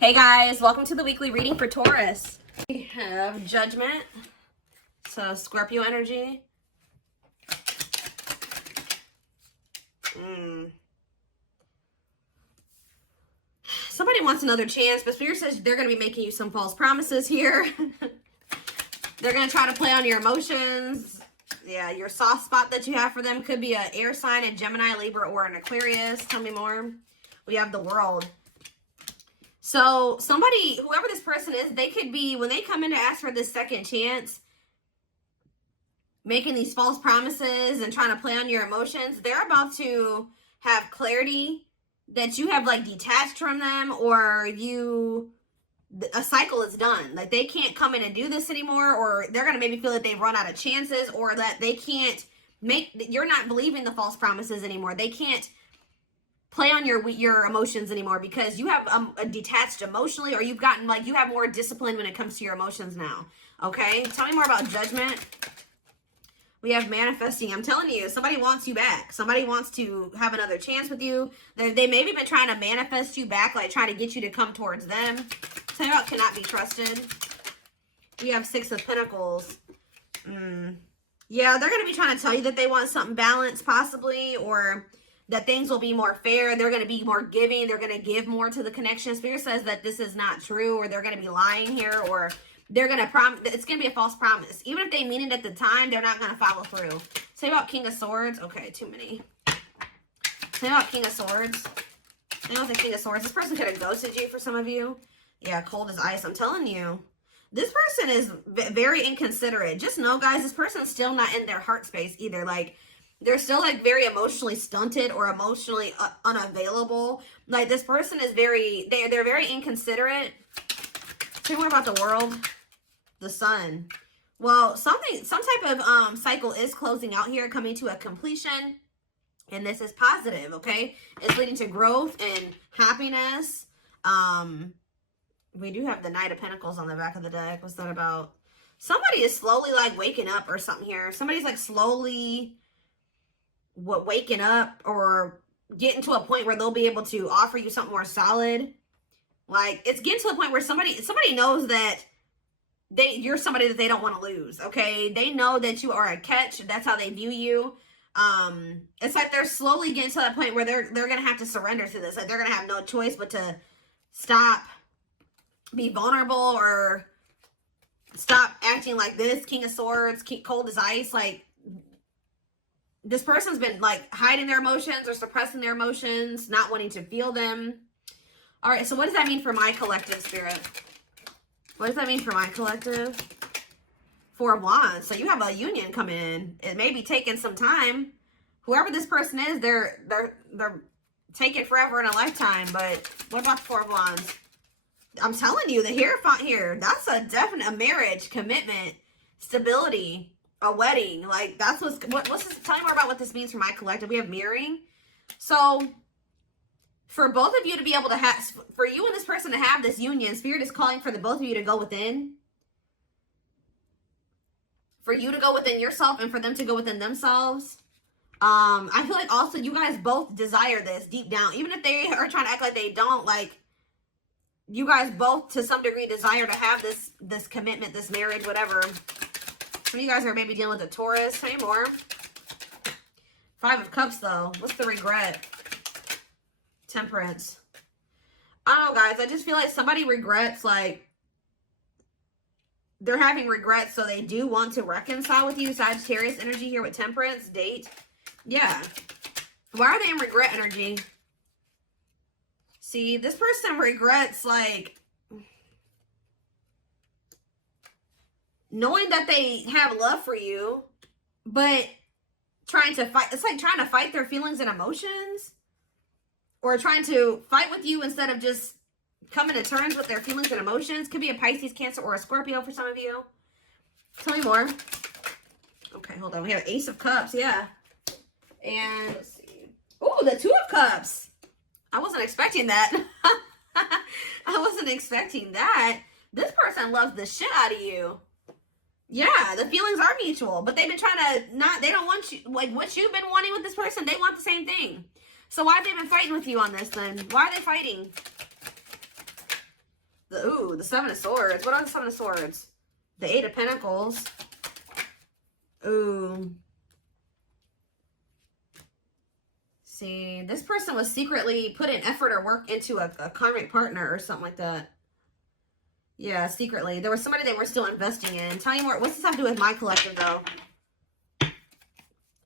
Hey guys, welcome to the weekly reading for Taurus. We have Judgment, so Scorpio energy. Somebody wants another chance, but Spirit says they're going to be making you some false promises here. They're going to try to play on your emotions. Yeah, your soft spot that you have for them could be an air sign, a Gemini, Libra, or an Aquarius. Tell me more. We have the World. So somebody, whoever this person is, they could be, when they come in to ask for this second chance, making these false promises and trying to play on your emotions, they're about to have clarity that you have like detached from them, or a cycle is done. Like they can't come in and do this anymore, or they're going to maybe feel that they've run out of chances, or that they can't you're not believing the false promises anymore. They can't play on your emotions anymore because you have detached emotionally, or you've gotten like, you have more discipline when it comes to your emotions now. Okay, tell me more about Judgment. We have Manifesting. I'm telling you, somebody wants you back. Somebody wants to have another chance with you. They maybe been trying to manifest you back, like trying to get you to come towards them. Tell me about Cannot Be Trusted. We have Six of Pentacles. Yeah, they're going to be trying to tell you that they want something balanced possibly, or that things will be more fair. They're going to be more giving. They're going to give more to the connection. Spirit says that this is not true, or they're going to be lying here, or they're going to promise. It's going to be a false promise. Even if they mean it at the time, they're not going to follow through. Say about King of Swords. Okay, too many. Say about King of Swords. I know it's a King of Swords. This person could have ghosted you for some of you. Yeah, cold as ice. I'm telling you. This person is very inconsiderate. Just know, guys, this person's still not in their heart space either. Like, they're still like very emotionally stunted or emotionally unavailable. Like this person is they're very inconsiderate. Tell me more about the World. The Sun. Well, some type of cycle is closing out here, coming to a completion. And this is positive, okay? It's leading to growth and happiness. We do have the Knight of Pentacles on the back of the deck. What's that about? Somebody is slowly like waking up or something here. Somebody's like slowly waking up or getting to a point where they'll be able to offer you something more solid. Like it's getting to a point where somebody knows that you're somebody that they don't want to lose. Okay, they know that you are a catch. That's how they view you. It's like they're slowly getting to that point where they're gonna have to surrender to this. Like they're gonna have no choice but to stop, be vulnerable, or stop acting like this. King of Swords, cold as ice. Like this person's been like hiding their emotions or suppressing their emotions, not wanting to feel them. All right, so what does that mean for my collective, Spirit? What does that mean for my collective? Four of Wands. So you have a union coming in. It may be taking some time. Whoever this person is, they're taking forever in a lifetime. But what about the Four of Wands? I'm telling you, the Hierophant here, that's a definite marriage, commitment, stability, a wedding. Like that's what's this, tell me more about what this means for my collective. We have Mirroring. So for both of you to be able to have, for you and this person to have this union, Spirit is calling for the both of you to go within. For you to go within yourself and for them to go within themselves. I feel like also you guys both desire this deep down. Even if they are trying to act like they don't, like you guys both to some degree desire to have this commitment, this marriage, whatever. Some of you guys are maybe dealing with a Taurus. Say more. Five of Cups, though. What's the regret? Temperance. I don't know, guys. I just feel like somebody regrets, like, they're having regrets, so they do want to reconcile with you. Sagittarius energy here with Temperance. Date. Yeah. Why are they in regret energy? See, this person regrets, like, knowing that they have love for you, but trying to fight. It's like trying to fight their feelings and emotions, or trying to fight with you instead of just coming to terms with their feelings and emotions. Could be a Pisces, Cancer, or a Scorpio for some of you. Tell me more. Okay, hold on. We have Ace of Cups, yeah. And let's see. Oh, the Two of Cups. I wasn't expecting that. I wasn't expecting that. This person loves the shit out of you. Yeah, the feelings are mutual, but they've been trying to they don't want you, like what you've been wanting with this person, they want the same thing. So why have they been fighting with you on this then? Why are they fighting? Ooh, the Seven of Swords. What are the Seven of Swords? The Eight of Pentacles. Ooh. See, this person was secretly putting effort or work into a karmic partner or something like that. Yeah, secretly. There was somebody they were still investing in. Tell me more. What's this have to do with my collective, though?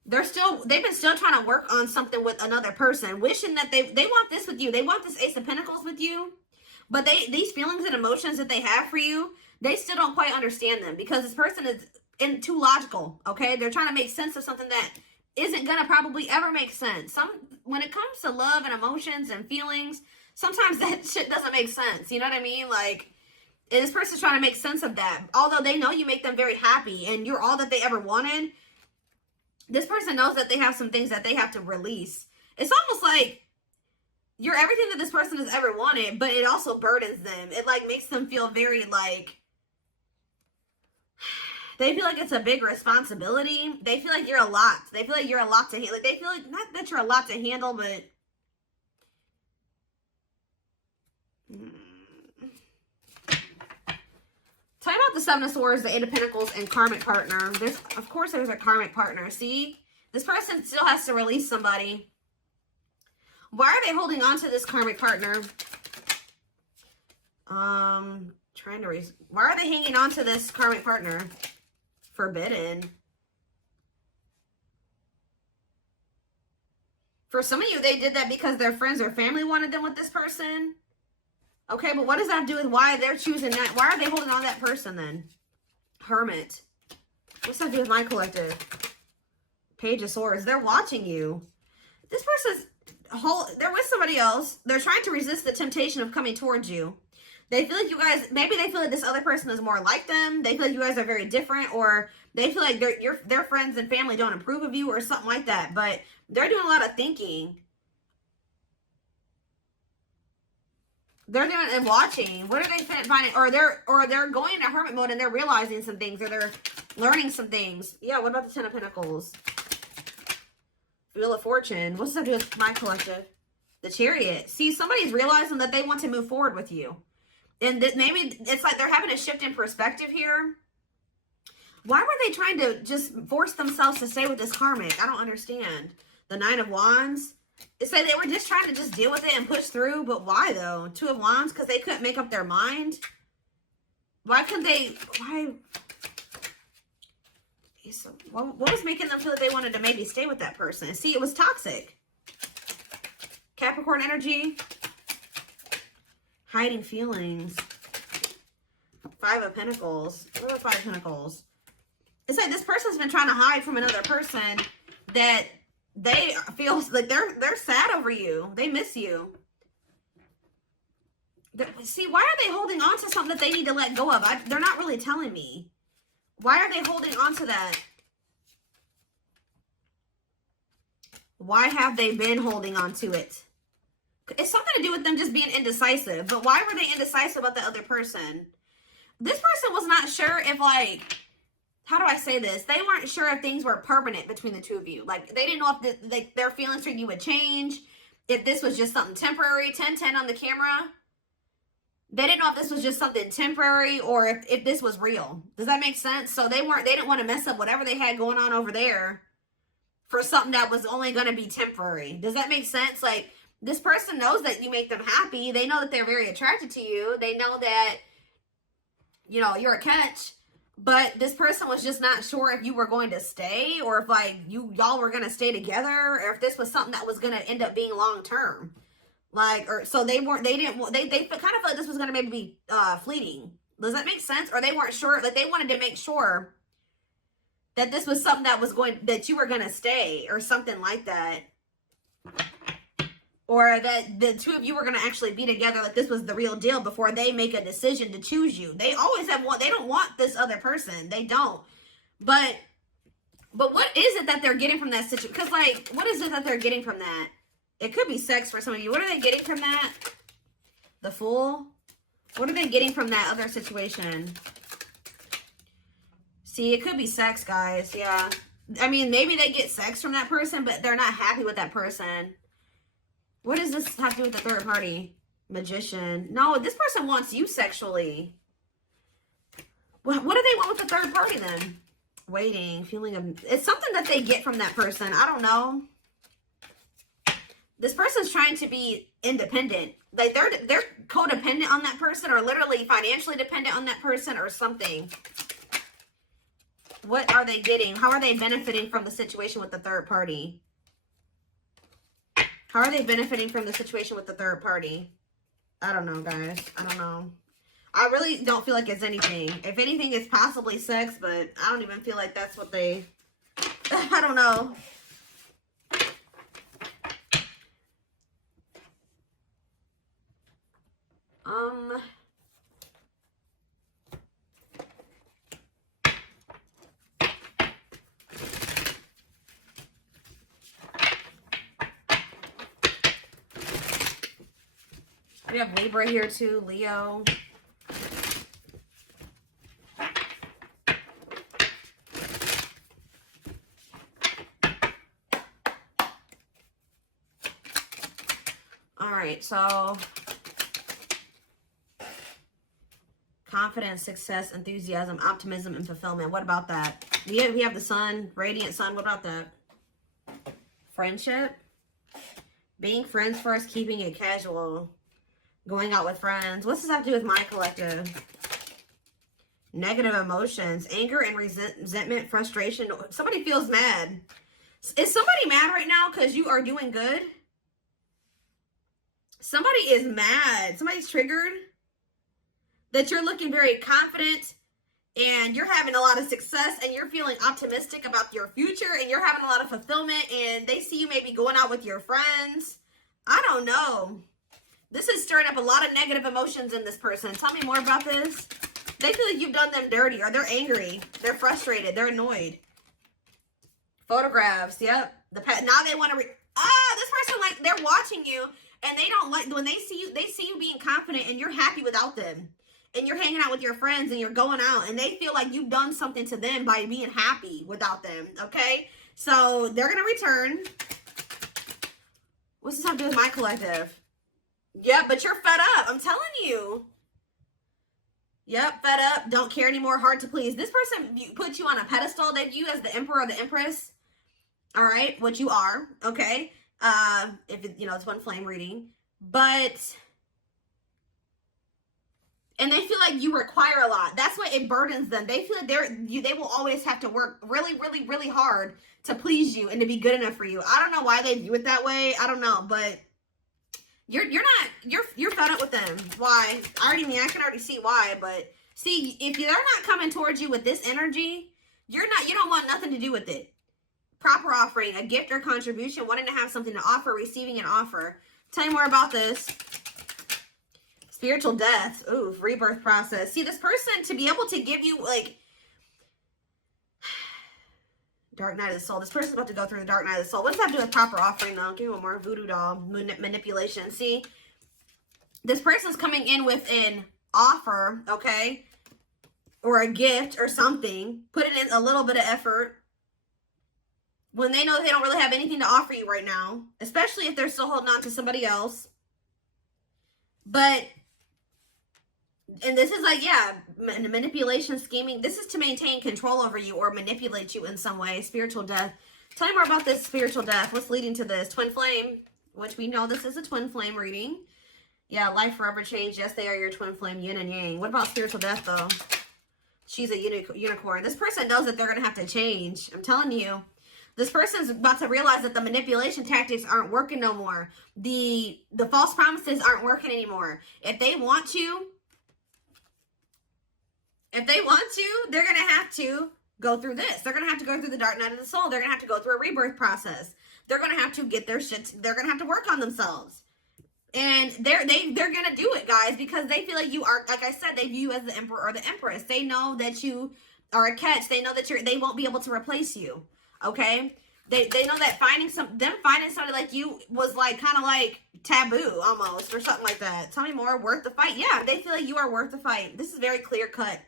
They've been still trying to work on something with another person, wishing that they want this with you. They want this Ace of Pentacles with you, but these feelings and emotions that they have for you, they still don't quite understand them because this person is too logical, okay? They're trying to make sense of something that isn't gonna probably ever make sense. When it comes to love and emotions and feelings, sometimes that shit doesn't make sense. You know what I mean? Like, this person's trying to make sense of that. Although they know you make them very happy and you're all that they ever wanted, this person knows that they have some things that they have to release. It's almost like you're everything that this person has ever wanted, but it also burdens them. It like makes them feel very like, they feel like it's a big responsibility. They feel like you're a lot. They feel like you're a lot to handle. Like they feel like, not that you're a lot to handle, but tell me about the Seven of Swords, the Eight of Pentacles, and karmic partner. Of course, there's a karmic partner. See? This person still has to release somebody. Why are they holding on to this karmic partner? Why are they hanging on to this karmic partner? Forbidden. For some of you, they did that because their friends or family wanted them with this person. Okay, but what does that do with why they're choosing that? Why are they holding on to that person then? Hermit. What's that do with my collective? Page of Swords. They're watching you. This person's they're with somebody else. They're trying to resist the temptation of coming towards you. They feel like you guys, maybe they feel like this other person is more like them. They feel like you guys are very different, or they feel like their friends and family don't approve of you or something like that. But they're doing a lot of thinking. They're doing and watching. What are they finding? Or they're going into hermit mode and they're realizing some things, or they're learning some things. Yeah, what about the Ten of Pentacles? Wheel of Fortune. What's that do with my collective? The Chariot. See, somebody's realizing that they want to move forward with you. And maybe it's like they're having a shift in perspective here. Why were they trying to just force themselves to stay with this karmic? I don't understand. The Nine of Wands. It's like they were just trying to just deal with it and push through. But why though? Two of Wands, because they couldn't make up their mind. Why couldn't they? Why? So what was making them feel like they wanted to maybe stay with that person? See, it was toxic. Capricorn energy. Hiding feelings. Five of Pentacles. What are Five of Pentacles? It's like this person's been trying to hide from another person that they feel like they're sad over you. They miss you. See, why are they holding on to something that they need to let go of? They're not really telling me. Why are they holding on to that? Why have they been holding on to it? It's something to do with them just being indecisive. But why were they indecisive about the other person? This person was not sure if, like, how do I say this? They weren't sure if things were permanent between the two of you. Like, they didn't know if their feelings for you would change. If this was just something temporary. 10-10 on the camera. They didn't know if this was just something temporary or if this was real. Does that make sense? So they didn't want to mess up whatever they had going on over there for something that was only going to be temporary. Does that make sense? Like, this person knows that you make them happy. They know that they're very attracted to you. They know that, you know, you're a catch. But this person was just not sure if you were going to stay, or if, like, y'all were going to stay together, or if this was something that was going to end up being long term. Like, or so they kind of felt like this was going to maybe be fleeting. Does that make sense? Or they weren't sure, like they wanted to make sure that this was something that you were going to stay, or something like that. Or that the two of you were going to actually be together, like this was the real deal before they make a decision to choose you. They always they don't want this other person. They don't. But what is it that they're getting from that situation? Because, like, what is it that they're getting from that? It could be sex for some of you. What are they getting from that? The Fool? What are they getting from that other situation? See, it could be sex, guys. Yeah. I mean, maybe they get sex from that person, but they're not happy with that person. What does this have to do with the third party? Magician. No, this person wants you sexually. What do they want with the third party then? Waiting, feeling of... It's something that they get from that person. I don't know. This person's trying to be independent. Like, they're codependent on that person, or literally financially dependent on that person, or something. What are they getting? How are they benefiting from the situation with the third party? How are they benefiting from the situation with the third party? I don't know, guys. I don't know. I really don't feel like it's anything. If anything, it's possibly sex, but I don't even feel like that's what they... I don't know. We have Libra here too, Leo. All right, so confidence, success, enthusiasm, optimism, and fulfillment. What about that? We have the sun, radiant sun. What about that? Friendship. Being friends first, keeping it casual. Going out with friends. What's this have to do with my collective? Negative emotions. Anger and resentment, frustration. Somebody feels mad. Is somebody mad right now because you are doing good? Somebody is mad. Somebody's triggered. That you're looking very confident and you're having a lot of success and you're feeling optimistic about your future and you're having a lot of fulfillment and they see you maybe going out with your friends. I don't know. This is stirring up a lot of negative emotions in this person. Tell me more about this. They feel like you've done them dirty, or they're angry. They're frustrated. They're annoyed. Photographs. Yep. Now they want to... this person, like, they're watching you, and they don't like... When they see you being confident, and you're happy without them. And you're hanging out with your friends, and you're going out, and they feel like you've done something to them by being happy without them. Okay? So, they're going to return. What's this have to do with my collective? Yeah, but you're fed up. I'm telling you. Yep, fed up. Don't care anymore. Hard to please. This person puts you on a pedestal. They view you as the emperor or the empress. All right, what you are. Okay. If it, it's one flame reading, but and they feel like you require a lot. That's why it burdens them. They feel like they will always have to work really, really, really hard to please you and to be good enough for you. I don't know why they view it that way. I don't know, but. You're fed up with them. Why? I can already see why, but see, if they're not coming towards you with this energy, you don't want nothing to do with it. Proper offering, a gift or contribution, wanting to have something to offer, receiving an offer. Tell me more about this. Spiritual death. Ooh, rebirth process. See, this person, to be able to give you, like, Dark Night of the Soul. This person's about to go through the Dark Night of the Soul. What's that do with proper offering, though? Give me one more. Voodoo doll. Manipulation. See? This person's coming in with an offer, okay? Or a gift or something. Putting in a little bit of effort. When they know they don't really have anything to offer you right now. Especially if they're still holding on to somebody else. But... And this is like, yeah, manipulation, scheming. This is to maintain control over you or manipulate you in some way. Spiritual death. Tell me more about this spiritual death. What's leading to this? Twin flame, which we know this is a twin flame reading. Yeah, life forever change. Yes, they are your twin flame, yin and yang. What about spiritual death, though? She's a unicorn. This person knows that they're going to have to change. I'm telling you. This person's about to realize that the manipulation tactics aren't working no more. The false promises aren't working anymore. If they want to... they're going to have to go through this. They're going to have to go through the Dark Night of the Soul. They're going to have to go through a rebirth process. They're going to have to get their shit. They're going to have to work on themselves. And they're going to do it, guys, because they feel like you are, like I said, they view you as the emperor or the empress. They know that you are a catch. They know that they won't be able to replace you. Okay? They know that finding somebody like you was like kind of like taboo almost or something like that. Tell me more. Worth the fight. Yeah, they feel like you are worth the fight. This is very clear cut.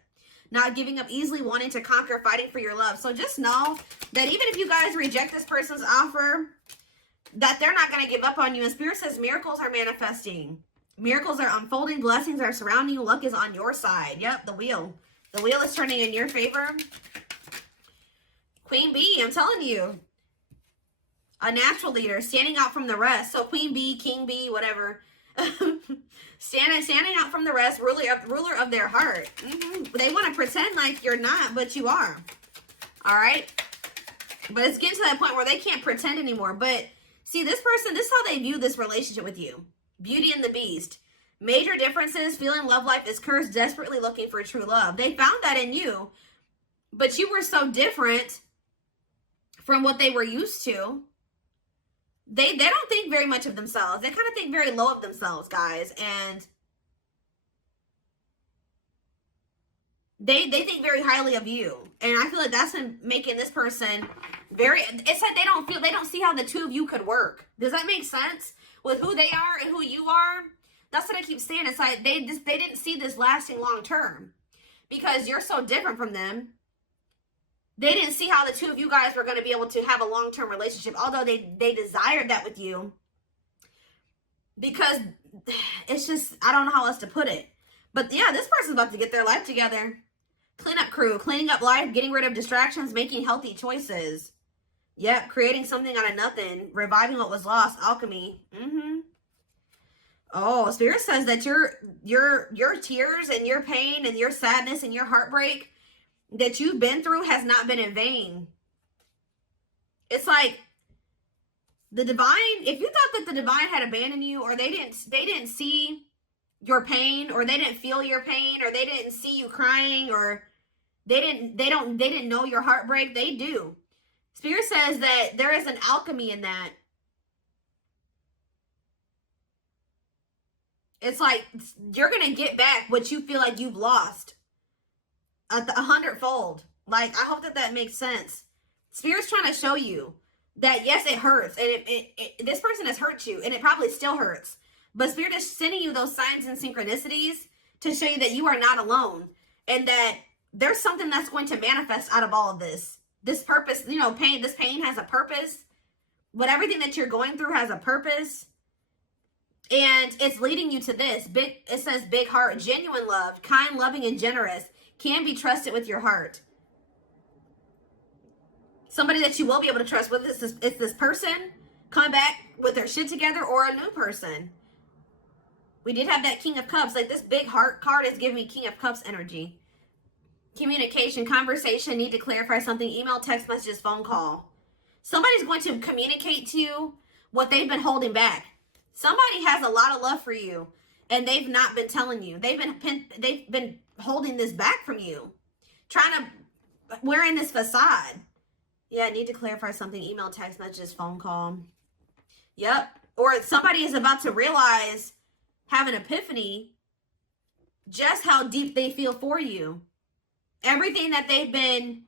Not giving up easily, wanting to conquer, fighting for your love. So just know that even if you guys reject this person's offer, that they're not going to give up on you. And Spirit says miracles are manifesting. Miracles are unfolding. Blessings are surrounding you. Luck is on your side. Yep, the wheel. The wheel is turning in your favor. Queen Bee, I'm telling you. A natural leader, standing out from the rest. So Queen Bee, King Bee, whatever. standing out from the rest, ruler of their heart. They want to pretend like you're not, but you are. All right? But it's getting to that point where they can't pretend anymore. But see, this person, this is how they view this relationship with you. Beauty and the Beast. Major differences, feeling love life is cursed, desperately looking for true love. They found that in you, but you were so different from what they were used to. They don't think very much of themselves. They kind of think very low of themselves, guys. And they think very highly of you. And I feel like that's been making this person very, it's like they don't see how the two of you could work. Does that make sense? With who they are and who you are? That's what I keep saying. It's like they didn't see this lasting long term because you're so different from them. They didn't see how the two of you guys were going to be able to have a long-term relationship, although they desired that with you. Because it's just, I don't know how else to put it. But yeah, this person's about to get their life together. Cleanup crew, cleaning up life, getting rid of distractions, making healthy choices. Yep, creating something out of nothing, reviving what was lost, alchemy. Oh, Spirit says that your tears and your pain and your sadness and your heartbreak that you've been through has not been in vain. It's like the divine, if you thought that the divine had abandoned you, or they didn't see your pain, or they didn't feel your pain, or they didn't see you crying, or they didn't know your heartbreak, they do. Spirit says that there is an alchemy in that. It's like you're going to get back what you feel like you've lost 100-fold. Like, I hope that makes sense. Spirit's trying to show you that, yes, it hurts. And this person has hurt you, and it probably still hurts. But Spirit is sending you those signs and synchronicities to show you that you are not alone. And that there's something that's going to manifest out of all of this. This purpose, you know, this pain has a purpose. But everything that you're going through has a purpose. And it's leading you to this. It says big heart, genuine love, kind, loving, and generous. Can be trusted with your heart. Somebody that you will be able to trust with is this person coming back with their shit together, or a new person. We did have that King of Cups. Like, this big heart card is giving me King of Cups energy. Communication, conversation, need to clarify something, email, text messages, phone call. Somebody's going to communicate to you what they've been holding back. Somebody has a lot of love for you, and they've not been telling you. They've been holding this back from you, trying to wearing this facade. Yeah, need to clarify something, email, text messages, phone call. Yep. Or somebody is about to realize, have an epiphany, just how deep they feel for you. Everything that they've been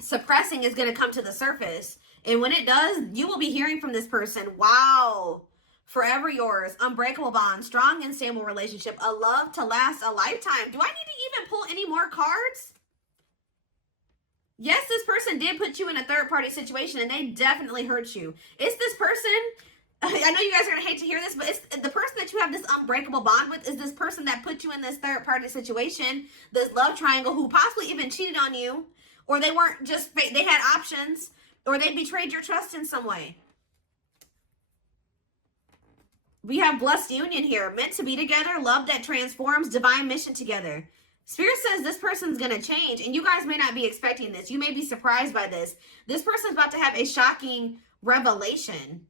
suppressing is going to come to the surface. And when it does, you will be hearing from this person. Wow. Forever yours. Unbreakable bond. Strong and stable relationship. A love to last a lifetime. Do I need to even pull any more cards? Yes, this person did put you in a third-party situation, and they definitely hurt you. It's this person. I know you guys are going to hate to hear this, but it's the person that you have this unbreakable bond with is this person that put you in this third-party situation, this love triangle, who possibly even cheated on you, or they weren't just, they had options, or they betrayed your trust in some way. We have blessed union here, meant to be together, love that transforms, divine mission together. Spirit says this person's going to change, and you guys may not be expecting this. You may be surprised by this. This person's about to have a shocking revelation.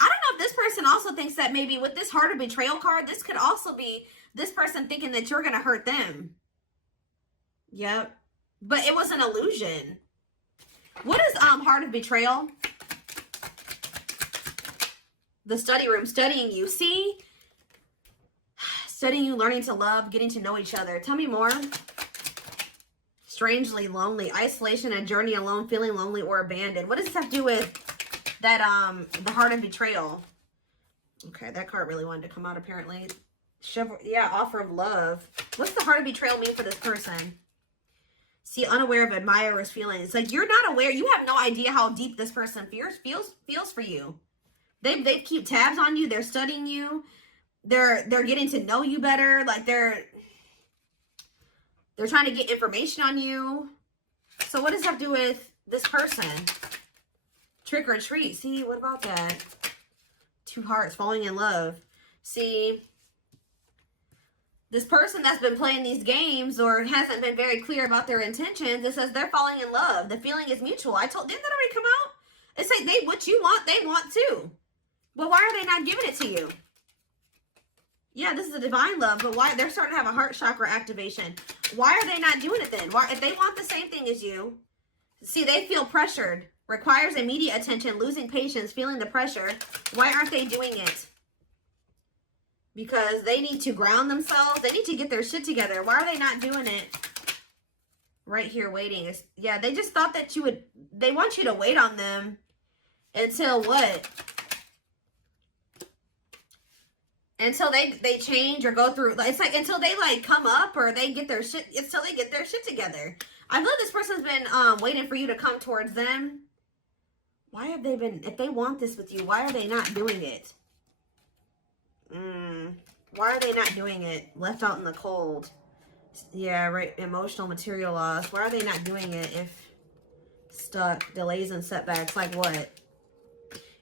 I don't know if this person also thinks that maybe with this heart of betrayal card, this could also be this person thinking that you're going to hurt them. Yep. But it was an illusion. What is heart of betrayal? The study room, studying you. See? Studying you, learning to love, getting to know each other. Tell me more. Strangely lonely. Isolation, a journey alone, feeling lonely or abandoned. What does this have to do with that, the heart of betrayal? Okay, that card really wanted to come out apparently. Yeah, offer of love. What's the heart of betrayal mean for this person? See, unaware of admirer's feelings. Like, you're not aware. You have no idea how deep this person feels for you. They keep tabs on you. They're studying you. they're getting to know you better. Like they're trying to get information on you. So what does that have to do with this person? Trick or treat. See, what about that? Two hearts, falling in love. See, this person that's been playing these games or hasn't been very clear about their intentions, it says they're falling in love. The feeling is mutual. Didn't that already come out? It says what you want, they want too. But why are they not giving it to you? Yeah, this is a divine love, but why? They're starting to have a heart chakra activation. Why are they not doing it then? Why, if they want the same thing as you, see, they feel pressured, requires immediate attention, losing patience, feeling the pressure. Why aren't they doing it? Because they need to ground themselves. They need to get their shit together. Why are they not doing it? Right here, waiting. Yeah, they just thought that you would, they want you to wait on them until what? Until they change or go through, it's like until they like come up or they get their shit, until they get their shit together. I feel this person's been waiting for you to come towards them. Why have they been, if they want this with you, why are they not doing it? Why are they not doing it? Left out in the cold. Yeah, right. Emotional, material loss. Why are they not doing it if stuck, delays and setbacks? Like what?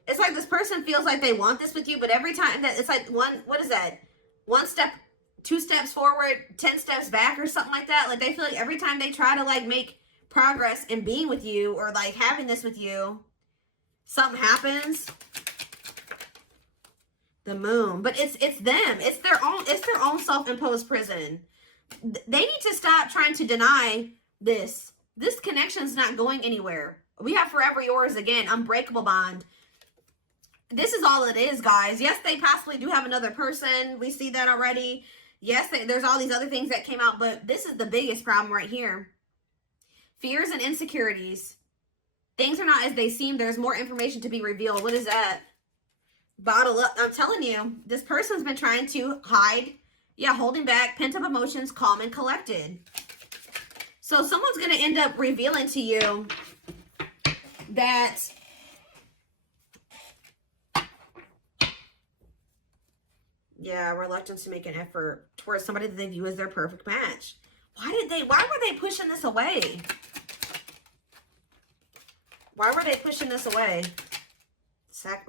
It's like this person feels like they want this with you, but every time that it's like what is that? 1 step, 2 steps forward, 10 steps back or something like that. Like they feel like every time they try to like make progress in being with you or like having this with you, something happens. The moon. But it's them. It's their own self-imposed prison. They need to stop trying to deny this. This connection's not going anywhere. We have forever yours again, unbreakable bond. This is all it is, guys. Yes, they possibly do have another person. We see that already. Yes, there's all these other things that came out, but this is the biggest problem right here. Fears and insecurities. Things are not as they seem. There's more information to be revealed. What is that? Bottle up. I'm telling you, this person's been trying to hide. Yeah, holding back, pent up emotions, calm and collected. So someone's going to end up revealing to you that yeah, reluctance to make an effort towards somebody that they view as their perfect match. Why were they pushing this away? Why were they pushing this away?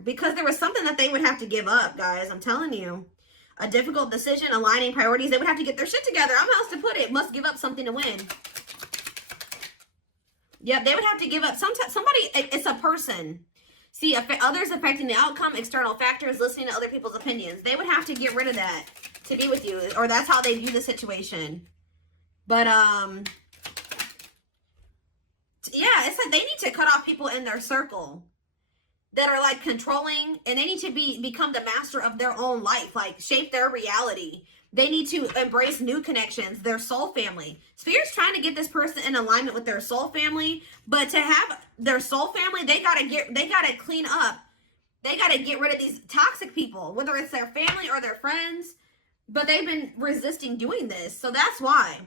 Because there was something that they would have to give up, guys. I'm telling you. A difficult decision, aligning priorities. They would have to get their shit together. I don't know how else to put it. Must give up something to win. Yep, they would have to give up. Somebody, it's a person. See, others affecting the outcome, external factors, listening to other people's opinions. They would have to get rid of that to be with you. Or that's how they view the situation. But, yeah, it's like they need to cut off people in their circle that are like controlling, and they need to become the master of their own life, like shape their reality. They need to embrace new connections, their soul family. Spirit's trying to get this person in alignment with their soul family, but to have their soul family, they gotta clean up. They gotta get rid of these toxic people, whether it's their family or their friends, but they've been resisting doing this. So that's why.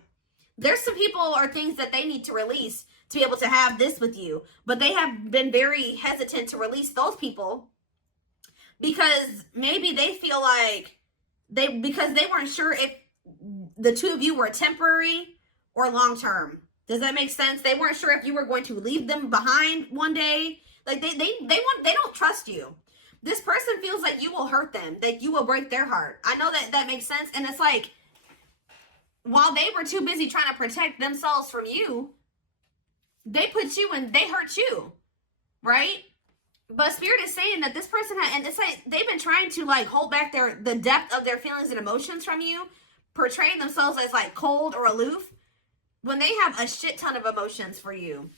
There's some people or things that they need to release to be able to have this with you. But they have been very hesitant to release those people because maybe they feel like because they weren't sure if the two of you were temporary or long-term. Does that make sense? They weren't sure if you were going to leave them behind one day. Like they don't trust you. This person feels like you will hurt them, that you will break their heart. I know that makes sense. And it's like, while they were too busy trying to protect themselves from you, they put you and they hurt you, right? But Spirit is saying that this person and it's like they've been trying to like hold back the depth of their feelings and emotions from you, portraying themselves as like cold or aloof when they have a shit ton of emotions for you.